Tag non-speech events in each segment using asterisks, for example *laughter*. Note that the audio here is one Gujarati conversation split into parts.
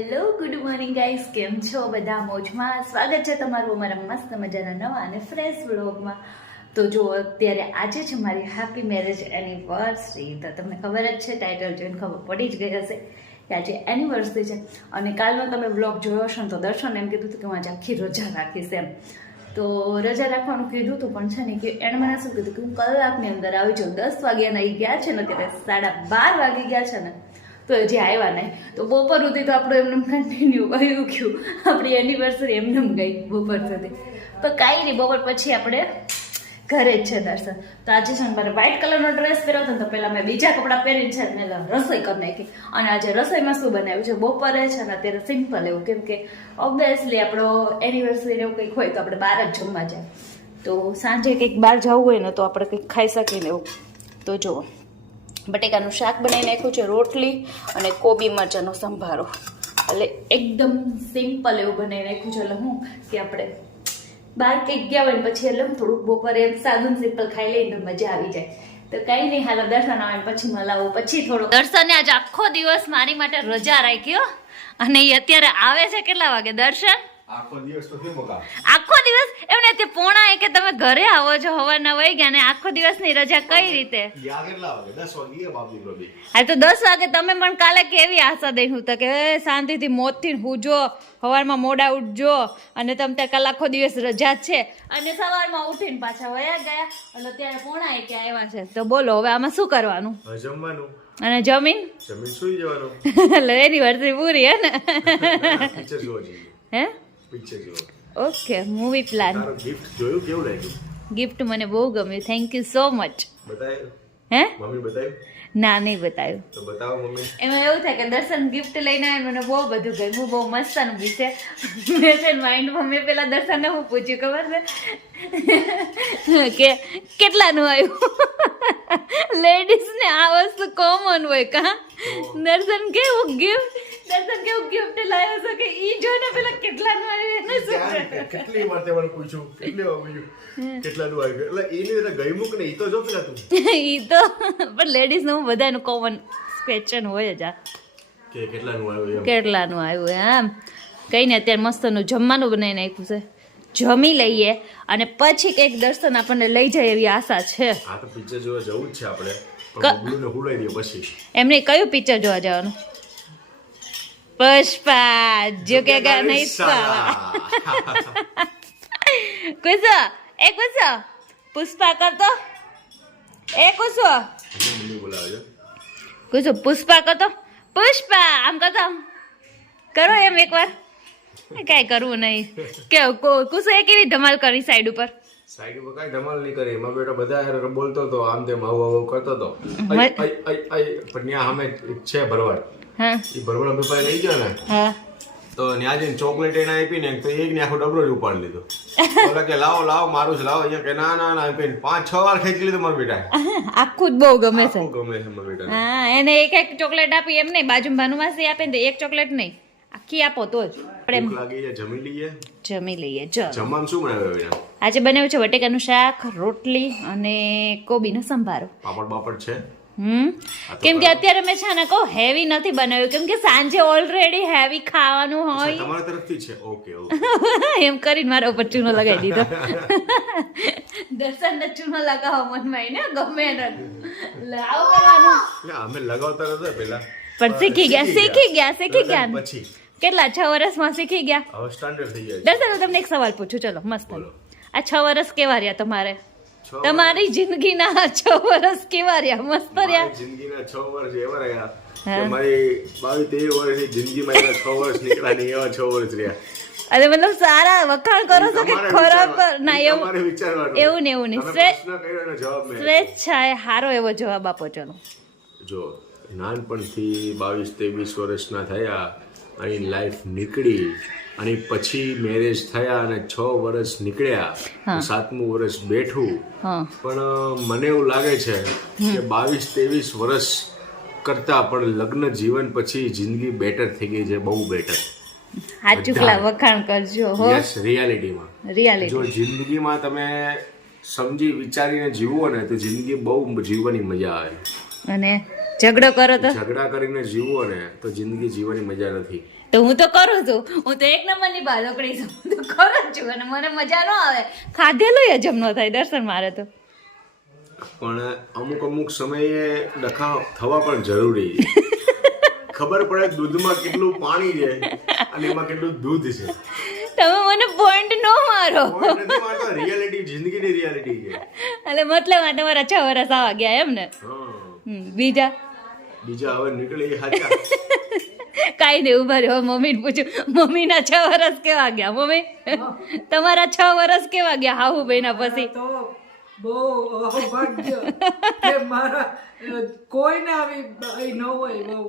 હેલો ગુડ મોર્નિંગ ગાઈસ કેમ છો બધા? મોજમાં સ્વાગત છે તમારું અમારા મસ્ત મજાના નવા અને ફ્રેશ વ્લોગમાં તો જો અત્યારે આજે છે મારી હેપી મેરેજ એનિવર્સરી તો તમને ખબર જ છે ટાઇટલ જોઈને ખબર પડી જ ગઈ હશે કે આજે એનિવર્સરી છે. અને કાલનો તમે વ્લોગ જોયો હશે ને તો દર્શન એમ કીધું હતું કે હું આજે આખી રજા રાખીશ એમ. તો રજા રાખવાનું કીધું હતું, પણ છે ને કે એણે મને શું કીધું કે હું કલાકની અંદર આવી જાઉં. દસ વાગ્યાના એ ગયા છે ને ત્યારે સાડા બાર વાગી ગયા છે ને. તો હજી આવ્યા નહીં. તો બપોર સુધી તો આપણું એમને કન્ટિન્યુ ગયું ગયું. આપણી એનિવર્સરી એમને ગઈ બપોર સુધી. તો કાંઈ નહીં, બપોર પછી આપણે ઘરે જ છે દર્શન. તો આજે છે મારે વ્હાઇટ કલરનો ડ્રેસ પહેર્યો હતો તો પહેલાં મેં બીજા કપડાં પહેરીને છે મેં રસોઈ કરી નાખી. અને આજે રસોઈમાં શું બનાવ્યું છે? બપોરે છે ને અત્યારે સિમ્પલ એવું, કેમ કે ઓબ્વિયસલી આપણો એનિવર્સરી એવું કંઈક હોય તો આપણે બહાર જ જમવા જાય. તો સાંજે કંઈક બહાર જવું હોય ને તો આપણે કંઈક ખાઈ શકીએ ને એવું. તો જુઓ. બટેકાનું શાક બનાવી નાખ્યું છે, રોટલી અને કોબી મરચાંનો સંભારો. એટલે એકદમ સિમ્પલ એવું બનાવી નાખ્યું છે, એટલે હું કે આપણે બહાર કંઈક ગયા હોય પછી એટલે થોડુંક બપોરે સાદું સિમ્પલ ખાઈ લઈને મજા આવી જાય. તો કઈ નહીં, હાલો દર્શન આવે પછી મલાવું પછી થોડું દર્શને આજ આખો દિવસ મારી માટે રજા રાખ્યો અને એ અત્યારે આવે છે કેટલા વાગે? દર્શન? આખો દિવસ તો કેમ આખો દિવસ? એમને તે પોણા એ કે તમે ઘરે આવો છો હવારના વહી ગયા ને આખો દિવસની રજા કઈ રીતે? હા તો દસ વાગે તમે પણ કાલે કેવી આશા દઈ? હું તો કે એ શાંતિથી મોતથી હુજો સવારમાં મોડા ઉઠજો અને તમે ત્યાં કાલ આખો દિવસ રજા છે. અને સવારમાં ઉઠીને પાછા વયા ગયા અને ત્યારે પોણા એકે આવ્યા છે. તો બોલો હવે આમાં શું કરવાનું? જમવાનું. અને જમીન? જમીન સુઈ જવાનું. *laughs* એટલે એની વર્ષી પૂરી હે ને? *laughs* હે? Picture okay movie plan gift જોયું? કેવું લાગ્યું? ગિફ્ટ મને બહુ ગમ્યું. થેન્ક યુ સો મચ બતાવ્યું? હે? મમ્મી બતાવ્યું? ના નહીં બતાવ્યું. તો બતાવો મમ્મી. એમાં એવું થાય કે દર્શન ગિફ્ટ લઈને આવે મને બહુ બધું ગમ્યું. બહુ મસ્ત અનુભવી છે. મેં છે માઇન્ડમાં મેં પેલા દર્શનને હું પૂછ્યું ખબર છે? કે કેટલાનું આવ્યું? *laughs* લેડીઝને આ વસ્તુ કોમન હોય કા? દર્શન કેવું? ગિફ્ટ દર્શન કેવું ગિફ્ટ લાવ્યો છે કે ઈ જોઈને પેલા કેટલાનું આવ્યું એને શું કેટલી વાર તે મને પૂછ્યું કેટલી વાર પૂછ્યું કેટલાનું આવ્યું? એટલે એની રીતે ગઈ ને ઈ તો જો પેલા તું ઈ તો પણ લેડીઝનું બધાનું કોમન ક્વેશ્ચન હોય જ આ. કે કેટલાનું આવ્યું એમ? કેટલાનું આવ્યું એમ? કઈ ને અત્યારે મસ્તનું જમવાનું બનાવી નાખ્યું છે. જમી લઈએ અને પછી એક દર્શન આપણને લઈ જાય એવી આશા છે. તો પિક્ચર જોવા જવું જ આપણે. એમને કયું પિક્ચર જોવા જવાનું? પુષ્પા જો કે ગા નહીં સાલા કુસો એ કુસો પુષ્પા કરતો એ કુસો કુસો પુષ્પા કરતો પુષ્પા આમ કરતો કરો એમ એકવાર કાંઈ કરવું નહીં કે કો- કુસો એ કેવી ધમાલ કરી સાઈડ ઉપર સાઈડ ઉપર કાંઈ ધમાલ નહીં કરી એમાં બેટા બધા બોલતો હતો આમ તેમ આવું આવું કરતો હતો મ- આઈ, આઈ, આઈ, આઈ. પણ ત્યાં અમે છે ભરવાડ હા. એ ભરવાડ અમે પાસે લઈ ગયો ને? હા. તો ત્યાં જઈને ચોકલેટ એને આપી ને તો એક ને આખો ડબલો જ ઉપાડી લીધો. બોલે કે લાવો લાવો મારું જ લાવો. અહીંયા કે ના ના ના. એમ પાંચ છ વાર ખેંચી લીધું મારા બેટા આખું જ બહુ ગમે છે. આખું ગમે છે મારા બેટા હા એને એક એક ચોકલેટ આપી એમ નહીં બાજુ ભાનુમાસી આપે ને એક ચોકલેટ નહીં. આખી આપો તો જ. આપણે લાગી છે જમી લઈએ. જમી લઈએ ચલો જમવામાં શું બનાવ્યું આજે બનાવ્યું છે વટેકાનું શાક રોટલી અને કોબીનો સંભારો. પાપડ બાપડ છે? હમ? કેમ કે અત્યારે મેં છે ને કહું હેવી નથી બનાવ્યું. કેમ કે સાંજે ઓલરેડી હેવી ખાવાનું હોય. તમારા તરફથી છે. ઓકે ઓકે *laughs* એમ કરીને મારા ઉપર ચૂનો લગાવી દીધો. *laughs* દર્શન ચૂનો લગાવવા મનમાં એને ગમે ને એટલે કરવાનું. અમે લગાવતા નતા પેલા પણ શીખી ગયા શીખી ગયા. શીખી ગયા પછી. કેટલા? છ વર્ષમાં શીખી ગયા. હવે સ્ટાન્ડર્ડ થઈ જાય દર્શન હું તમને એક સવાલ પૂછું. ચલો મસ્ત. આ છ વર્ષ કેવા રહ્યા તમારે? તમારી જિંદગીના છ વર્ષ કેવા રહ્યા? મસ્ત રહ્યા? જિંદગીના છ વર્ષ એવા રહ્યા મારી બાવીસ ત્રેવીસ વર્ષની જિંદગીમાં એવા છ વર્ષ નીકળ્યા નહીં એવા છ વર્ષ રહ્યા. અરે મતલબ સારા વખાણ કરો છો કે ખરાબ ના એવું એવું ને એવું નહીં. સ્વેચ્છાએ સારો એવો જવાબ આપો ચલો. જો નાનપણથી બાવીસ ત્રેવીસ વર્ષના થયા અહીં લાઈફ નીકળી. અને પછી મેરેજ થયા અને છ વર્ષ નીકળ્યા સાતમું વર્ષ બેઠું. પણ મને એવું લાગે છે કે બાવીસ ત્રેવીસ વર્ષ કરતા પણ લગ્ન જીવન પછી જિંદગી બેટર થઈ ગઈ છે બહુ બેટર સાચું પેલા વખાણ કરજો હો. યસ રિયાલિટીમાં રિયાલિટી જો જિંદગીમાં તમે સમજી વિચારીને જીવો ને તો જિંદગી બહુ જીવવાની મજા આવે. અને ઝઘડો કરો તો? ઝઘડા કરીને જીવો ને તો જિંદગી જીવવાની મજા નથી. તો હું તો કરું છું. હું તો એક નંબરની બાળકડી છું. હું તો કરું છું અને મને મજા ન આવે. ખાધેલું હજમ ન થાય દર્શન મારે તો. પણ અમુક અમુક સમયે ડખા થવા પણ જરૂરી. *laughs* ખબર પડે દૂધમાં કેટલું પાણી છે અને એમાં કેટલું દૂધ છે. તમે મને પોઈન્ટ નો મારો. રિયાલિટી જિંદગીની રિયાલિટી છે. એટલે મતલબ આ તમારા છ વર્ષ આવા ગયા એમ ને? બીજા? બીજા હવે નીકળી હાચા. કાંઈ નહીં ઊભા રહ્યો મમ્મીને પૂછ્યું મમ્મીના છ વર્ષ કેવા ગયા? મમ્મી તમારા છ વર્ષ કેવા ગયા હાહુ ભાઈના પછી? તો બહુ અભાગ્ય મારા કોઈને આવી ન હોય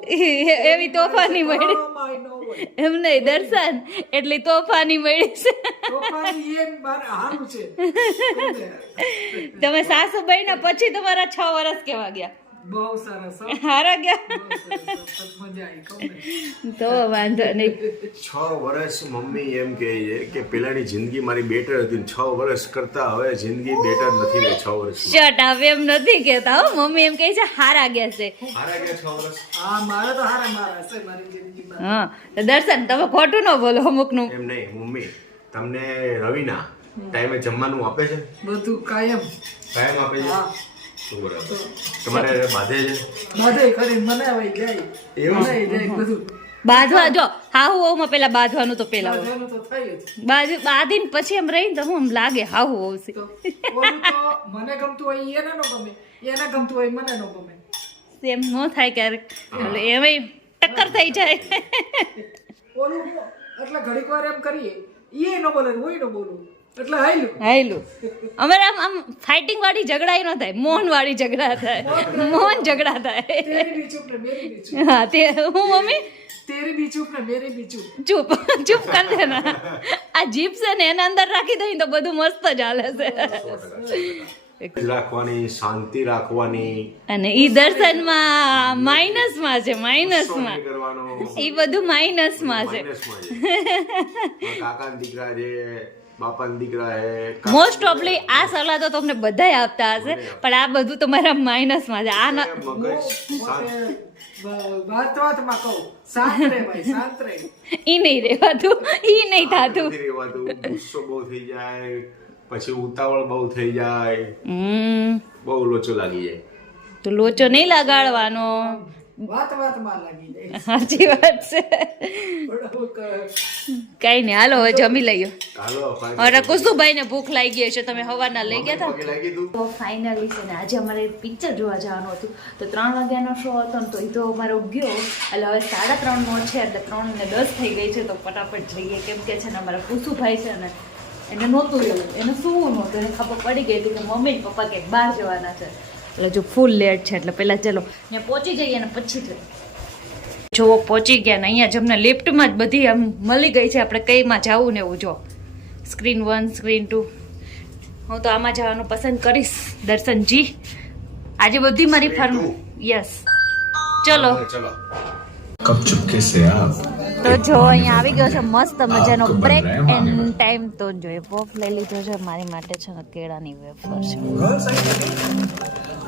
એવી તોફાની મળી. એમ નહીં દર્શન એટલી તોફાની મળી. છે તોફાની એમ મારે હારું છે. *laughs* તમે સાસુ ના પછી તમારા છ વર્ષ કેવા ગયા? બહુ સરસ *laughs* હારા ગયા. મજા આવી તો વાંધો નહીં. છ વર્ષ મમ્મી એમ કહે છે કે પેલાની જિંદગી મારી બેટર હતી ને છ વર્ષ કરતા હવે જિંદગી બેટર નથી ને છ વર્ષ શટ હવે એમ નથી કહેતા હો. મમ્મી એમ કહે છે હારા ગયા છે. હારા ગયા છ વર્ષ? હા મારા તો હારા મારા છે મારી જિંદગીમાં હા દર્શન તમે ખોટું ન બોલો અમુકનું. એમ નહીં મમ્મી તમને રવિના ટાઈમે જમવાનું આપે છે? બધું કાયમ. કાયમ આપે છે? બરાબર તમારે બાંધે છે? બધે કરીને બનાવાઈ જાય. એવું? જાય બધું. બાંધવા જો હાહુ હોવમાં પેલા બાંધવાનું તો પેલા હોય. બધાનું તો થયું જ. બાજુ બાંધીને પછી એમ રહીને તો હું લાગે હાહુ હોવશે તો ઓલું તો મને ગમતું હોય એને ન ગમે. એને ગમતું હોય મને ન ગમે. એમ ન થાય ક્યારેક. એટલે એમાંય ટક્કર થઈ જાય. ઓલું એટલે ઘડીક વાર એમ કરીએ. ઈ નો બોલે હું નો બોલું. એટલે હાયલું. હાયલું. અમારે આમ આમ ફાઇટિંગ વાળી ઝઘડાઈ ન થાય. મોહન વાળી ઝઘડા થાય. મૌન ઝઘડા થાય. હા તે હું મમ્મી? તેરી બી ચૂપ ને મેરી બી ચૂપ. ચૂપ. ચૂપ કર દે આ જીપ છે ને એના અંદર રાખી દઈ તો બધું મસ્ત ચાલે છે. રાખવાની શાંતિ રાખવાની. અને ઈ દર્શનમાં માઇનસમાં છે માઇનસમાં. એ બધું માઇનસમાં છે. *laughs* દીકરા છે બાપાના દીકરા છે મોસ્ટ ઓફલી આ સલાહ તો તમને બધાય આપતા હશે પણ આ બધું તમારા માઇનસમાં છે. આ ન મગજ શાંત. વાત વાતમાં કહું શાંત રે ભાઈ શાંત રે ઈ નહીં રહેવાતું ઈ નહીં થાતું. રહેવાતું. ગુસ્સો બહુ થઈ જાય પછી ઉતાવળ બહુ થઈ જાય. બહુ લોચો લાગી જાય. તો લોચો નહીં લગાડવાનો. વાત વાતમાં લાગી જાય સાચી વાત છે. કઈ નહીં હાલો હવે જમી લઈએ. હાલો હવે કુસુભાઈ ને ભૂખ લાગી ગઈ છે તમે હવાના લઈ ગયા હતા ફાઇનલી છે ને આજે અમારે પિક્ચર જોવા જવાનું હતું. તો ત્રણ વાગ્યાનો શો હતો ને તો એ તો અમારો ગયો. એટલે હવે સાડા ત્રણનો છે એટલે ત્રણ ને દસ થઈ ગઈ છે તો ફટાફટ જઈએ. કેમ કે છે ને અમારા કુસુભાઈ છે ને એને નહોતું રહેવું. એને શું નહોતું એને ખબર પડી ગઈ હતી કે મમ્મી પપ્પા ક્યાંક બહાર જવાના છે. એટલે જો ફૂલ લેટ છે એટલે પહેલાં ચલો. અહીંયા પહોંચી જઈએ ને પછી જોવો પહોંચી ગયા ને અહીંયા જમને લિફ્ટમાં જ બધી એમ મળી ગઈ છે. આપણે કઈમાં જવું ને એવું જો. સ્ક્રીન વન સ્ક્રીન ટુ હું તો આમાં જવાનું પસંદ કરીશ. દર્શનજી આજે બધી મારી ફર્મ યસ ચલો. કબ તો જો અહીંયા આવી ગયો છે મસ્ત મજાનો બ્રેક એન્ડ ટાઈમ તો જોઈએ વોફ લઈ લીધો છે. મારી માટે છે કેળાની વેફર છે.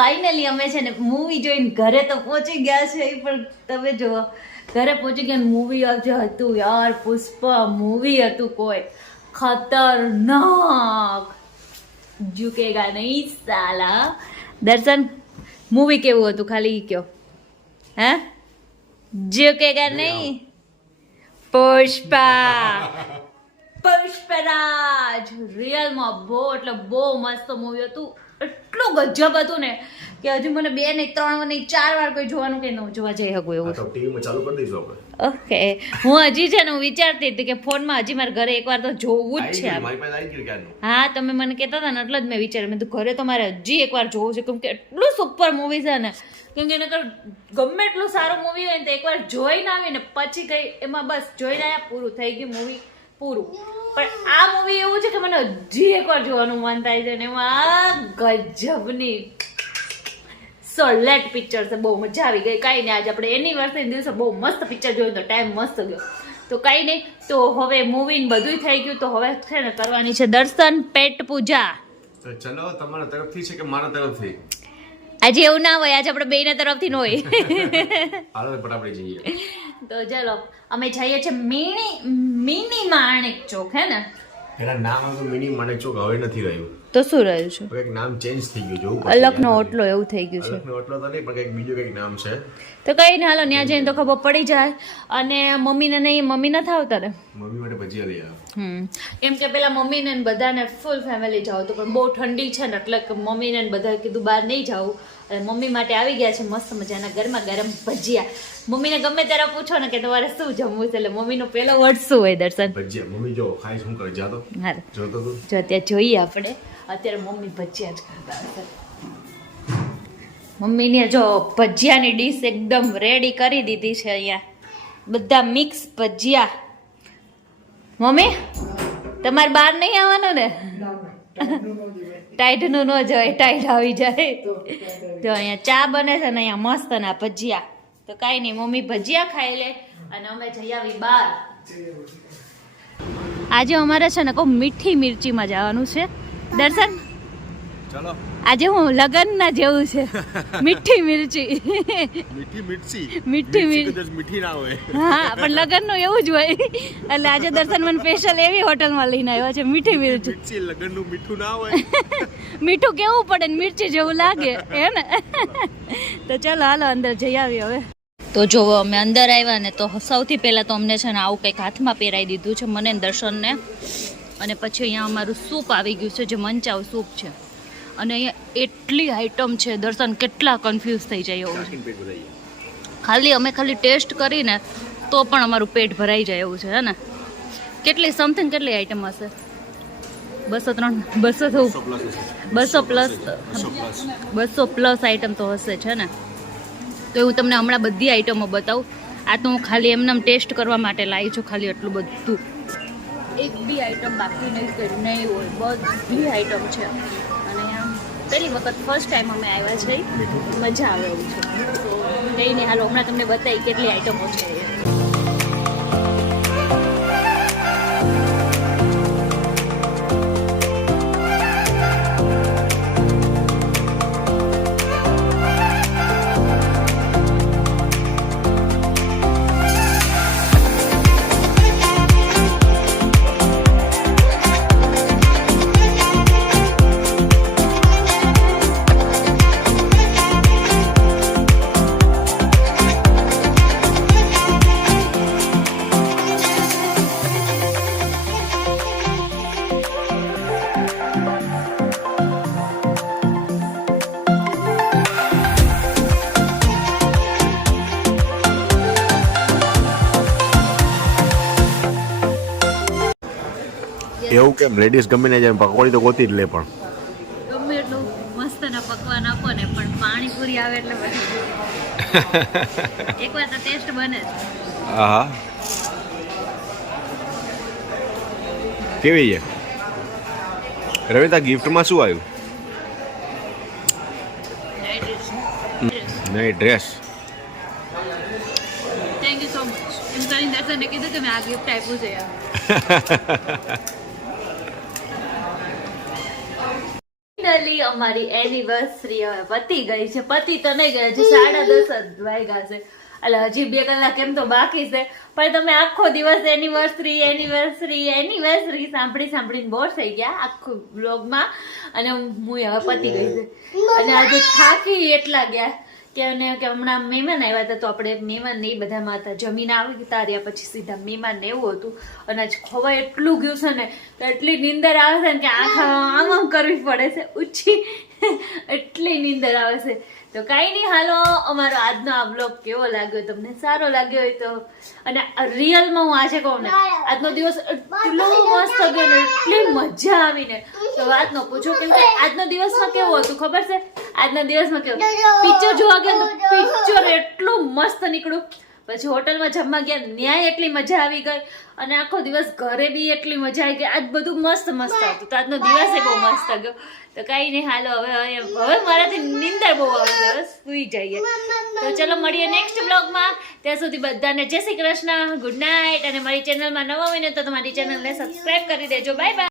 ફાઇનલી અમે છે ને મૂવી જોઈને ઘરે તો પહોંચી ગયા છે પણ તમે જો ઘરે પહોંચી ગયા મૂવી જે હતું યાર પુષ્પા મૂવી હતું કોઈ. ખતરનાક. ઝુકેગા નહીં સાલા. દર્શન મૂવી કેવું હતું? ખાલી કયો. હે? ઝુકેગા નહીં. પુષ્પા. પુષ્પરાજ. રિયલમાં બહુ એટલે બહુ મસ્ત મૂવી હતું. એટલું ગજબ હતું ને કે હજુ મને બે નહીં ત્રણ ને ચાર વાર કોઈ જોવાનું કે ન જોવા જઈ શકું એવું તો ટીવીમાં ચાલુ કરી દઈશું આપણે. ઓકે. હું હજી છે ને હું વિચારતી હતી કે ફોનમાં હજી મારે ઘરે એકવાર તો જોવું જ છે. હા તમે મને કહેતા હતા ને એટલે જ મેં વિચાર્યું. મેં ઘરે તો મારે હજી એકવાર જોવું છે. કેમ કે એટલું સુપર મૂવી છે ને. કેમ કે નકર ગમે એટલું સારું મૂવી હોય ને તો એકવાર જોઈને આવી ને પછી કઈ એમાં બસ જોઈને આવ્યા પૂરું થઈ ગયું મૂવી પૂરું. પણ આ મૂવી એવું છે કે મને હજી એકવાર જોવાનું મન થાય છે ને એમાં ગજબની સોલેટ પિક્ચર છે. બહુ મજા આવી ગઈ. કાંઈ નહીં આજે આપણે એનિવર્સરી દિવસે બહુ મસ્ત પિક્ચર જોયું તો ટાઈમ મસ્ત ગયો. તો કાંઈ નહીં તો હવે મૂવી બધું થઈ ગયું. તો હવે છે ને કરવાની છે દર્શન પેટ પૂજા. તો ચલો તમારા તરફથી છે કે મારા તરફથી? આજે એવું ના હોય આજે આપણે બેના તરફથી ન હોય. *laughs* હાલો ફટાફટ જઈએ. તો ચલો, અમે જઈએ છીએ મિની મિની માણેક ચોક, હે ને? એના નામ હતું મિની મને ચોક હવે નથી રહ્યું. તો શું રહ્યું છે? કંઈક નામ ચેન્જ થઈ ગયું જોવું અલગનો ઓટલો એવું થઈ ગયું છે. અલગનો ઓટલો તો નહીં પણ કંઈક બીજું કંઈક નામ છે. તો કઈ ને હાલો ત્યાં જઈને તો ખબર પડી જાય. અને મમ્મીને નહીં મમ્મી નથી આવતા ને મમ્મી માટે ભજીયા લઈ આવ્યા હમ. કેમ કે પેલા મમ્મીને ને બધાને ફૂલ ફેમિલી જાવ તો પણ બહુ ઠંડી છે ને એટલે મમ્મીને બધા કીધું બહાર નહીં જાવું. અને મમ્મી માટે આવી ગયા છે મસ્ત મજાના ગરમા ગરમ ભજીયા. મમ્મીને ગમે ત્યારે પૂછો ને કે તમારે શું જમવું છે એટલે મમ્મીનો પહેલો વર્ડ શું હોય દર્શન? ભજીયા. મમ્મી જો ખાઈ શું કરે? જાતો હા જોતો તું. જો ત્યાં જોઈએ આપણે. અત્યારે મમ્મી ભજીયા જ હશે. મમ્મીને જો ભજીયાની ડીશ એકદમ રેડી કરી દીધી છે અહીંયા. બધા મિક્સ ભજીયા. મમ્મી, તમારે બહાર નહીં આવવાનું ને? ટાઈટનું ન જવાય ટાઈટ આવી જાય. જો અહીંયા ચા બને છે ને અહીંયા મસ્ત ના ભજીયા. તો કાંઈ નહીં, મમ્મી ભજીયા ખાઈ લે અને અમે જઈ આવી બહાર. આજે અમારે છે ને કહું મીઠી મિરચીમાં જવાનું છે. દર્શન? ચલો. આજે હું લગનના જેવું છે. મીઠી *laughs* મિરચી. મીઠી મિર્ચી? મીઠી મિર્ચી. મીઠી ના હોય. હા પણ લગનનું એવું જ હોય. એટલે આજે દર્શન મને સ્પેશિયલ એવી હોટલમાં લઈને આવ્યો છે મીઠી મિરચી. મિર્ચી લગનનું મીઠું ના હોય. *laughs* મીઠું કેવું પડે ને મિરચી જેવું લાગે હે ને? *laughs* તો ચાલો હાલો અંદર જઈ આવીએ હવે. તો જો અમે અંદર આવ્યા ને તો સૌથી પહેલાં તો અમને છે ને આવું કંઈક હાથમાં પહેરાવી દીધું છે મને ને દર્શનને. અને પછી અહીંયા અમારું સૂપ આવી ગયું છે જે મંચાવ સૂપ છે. અને અહીંયા એટલી આઈટમ છે દર્શન કેટલા કન્ફ્યુઝ થઈ જાય એવું છે. ખાલી અમે ખાલી ટેસ્ટ કરીને તો પણ અમારું પેટ ભરાઈ જાય એવું છે હે ને? કેટલી સમથિંગ કેટલી આઈટમ હશે? બસો ત્રણ બસો તો બસો પ્લસ બસો પ્લસ આઈટમ તો હશે છે ને? તો હું તમને હમણાં બધી આઈટમો બતાવું. આ તો હું ખાલી એમને ટેસ્ટ કરવા માટે લાવી છું ખાલી એટલું બધું. એક બી આઈટમ બાકી નહીં કર્યું નહીં હોય બધી આઈટમ છે. અને પહેલી વખત ફર્સ્ટ ટાઈમ અમે આવ્યા છીએ. મજા આવે એવું છે. તો જઈને હાલો હમણાં તમને બતાવી કેટલી આઈટમો છે. એવું કેમ? લેડીઝ ગમે ને જાય પકોડી તો ગોતી જ લે પણ. ગમે એટલું મસ્ત ના પકવાન આપો ને પણ પાણીપુરી આવે એટલે પછી એકવાર તો ટેસ્ટ બને હા કેવી છે? રવિતા ગિફ્ટમાં શું આવ્યું? નહીં dress thank you so much એમ કરીને દર્શને કીધું કે મેં આ ગિફ્ટ આપ્યું છે. યાર *laughs* ફાઇનલી અમારી એનિવર્સરી હવે પતી ગઈ છે. પતી તો નહીં ગઈ, હજી સાડા દસ જ વાગ્યા છે. એટલે હજી બે કલાક એમ તો બાકી છે. પણ તમે આખો દિવસ એનિવર્સરી એનિવર્સરી એનિવર્સરી સાંભળી સાંભળીને બોર થઈ ગયા આખું બ્લોગમાં અને હું હવે પતી ગઈ છે. અને આજે થાકી એટલા ગયા. કે હમણાં મહેમાન આવ્યા હતા તો આપણે મહેમાન નહીં બધામાં હતા. જમીન આવી તાર્યા પછી સીધા મહેમાન એવું હતું. અને આજ ખવાય એટલું ગયું છે ને, તો એટલી નીંદર આવે છે ને કે આંખ આમ આમ કરવી પડે છે. ઉછી એટલી નીંદર આવે છે. તો કાંઈ નહીં, હાલો, અમારો આજનો આ બ્લોગ કેવો લાગ્યો તમને? સારો લાગ્યો હોય તો. અને રિયલમાં હું આજે કહું ને, આજનો દિવસ એટલો મસ્ત ગયો ને, એટલી મજા આવીને. તો વાત ન પૂછો, કેમ કે આજનો દિવસમાં કેવું હતું ખબર છે? આજના દિવસમાં કેવું? પિક્ચર જોવા ગયા તો પિક્ચર એટલું મસ્ત નીકળ્યું. પછી હોટલમાં જમવા ગયા ન્યાય એટલી મજા આવી ગઈ. અને આખો દિવસ ઘરે બી એટલી મજા આવી ગઈ. આજ બધું મસ્ત મસ્ત હતું. તો આજનો દિવસ બહુ મસ્ત ગયો. તો કાંઈ નહીં હાલો હવે હવે મારાથી નિંદર બહુ આવે છે. સુઈ જઈએ. તો ચલો મળીએ નેક્સ્ટ બ્લોગમાં ત્યાં સુધી બધાને જય શ્રી કૃષ્ણ. ગુડ નાઇટ અને મારી ચેનલમાં નવા હોય ને તો તમારી ચેનલને સબસ્ક્રાઈબ કરી દેજો. Bye bye